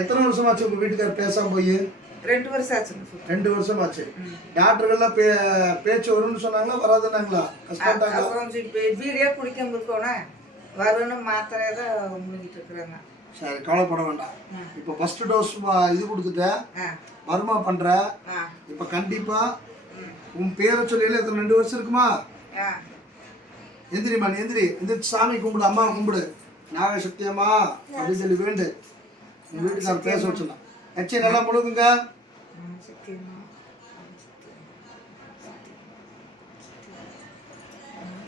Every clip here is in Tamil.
எத்தனை வருஷம் ஆச்சு உங்க வீட்டுக்காரர் பேசாம போய்? 2 வருஷம் ஆச்சுங்க. 2 வருஷம் ஆச்சு. டாக்டர்கள்லாம் பேச்சு வரும்னு சொன்னாங்களா, வராதுன்னாங்களா? அப்புறம் வீடியோ குடிக்காம இருக்கணும், வரும்னு மாத்திரை தான் முடிஞ்சிட்டு இருக்கிறாங்க. சரி, கவலைப்பட வேண்டாம். இப்போ ஃபர்ஸ்ட் டோஸ் இது கொடுத்துட்டேன், மருமா பண்ற. இப்போ கண்டிப்பா உன் பேரை சொல்லியில எத்தனை 2 வருஷம் இருக்குமா? எந்திரிமா, நீ எந்திரிச்சு சாமி கும்பிடு, அம்மா கும்பிடு, நாக சக்தியம்மா அப்படின்னு சொல்லி வேண்டு. உங்க வீட்டுக்காரர் பேச வச்சுலாம். எச்சை நல்லா முழுக்குங்க.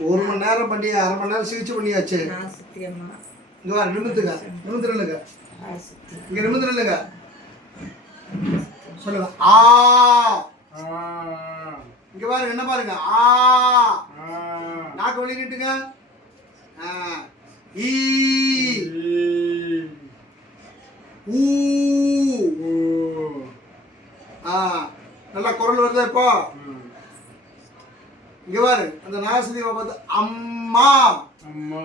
ஒரு மணி நேரம் பண்ணி 1/2 மணி நேரம் சிகிச்சை பண்ணியாச்சு. இங்க வா, நிமிந்துங்க, நிமிந்துருங்க, இங்க நிமிந்துருங்க. சொல்லுங்க, ஆ. இங்க பாருங்க, என்ன பாருங்க, ஆ. நாக்கு வலி நீட்டுங்க. ஈ, ஊ. நல்லா குரல் வருதா இப்போ? இங்க பாரு, அந்த நாகசக்தியை பார்த்து அம்மா அம்மா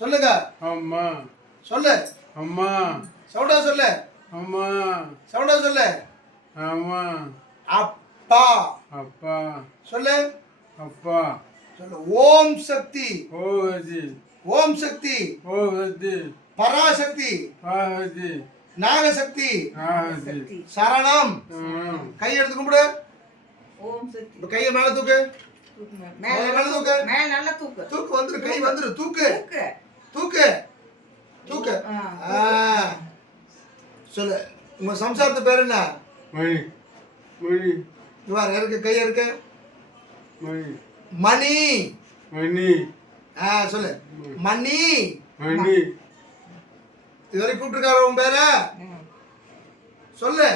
சொல்லுங்க. அம்மா சொல்லு. அம்மா சவுண்டா சொல்லு. அம்மா சவுண்டா சொல்லு. அம்மா அப்பா அப்பா சொல்லு. அப்பா சொல்லு. ஓம் சக்தி. ஓதி ஓம் சக்தி. ஓதி பராசக்தி. பாதி நாகசக்தி. நாகசக்தி. சரணம். கை எடுத்து கும்பிடு. ஓம் சக்தி. இப்ப கையை மேல தூக்கு. மேல தூக்கு. மேல நல்லா தூக்கு. தூக்கு வந்துரு, கை வந்துரு. தூக்கு தூக்கு தூக்கு. சொல்லு. உங்க சம்சாரத்து பேர் என்ன? மணி மணி. இவ்வாறு இருக்கு, கை இருக்கு. மணி மணி. மணி. சொல்லு. மணி. மணி. இதுவரை கூப்பிட்டுருக்காரு உன் பேர? சொல்லு.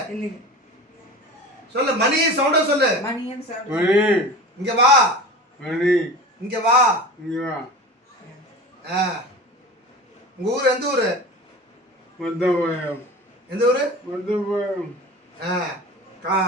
சொல்லு. மணி சவுண்டா சொல்லு. மணி. இங்க வா. மணி. இங்க வா. இங்க வா. உங்க ஊர் எந்த ஊரு? மந்தபுரம். எந்த ஊரு? மந்தபுரம்.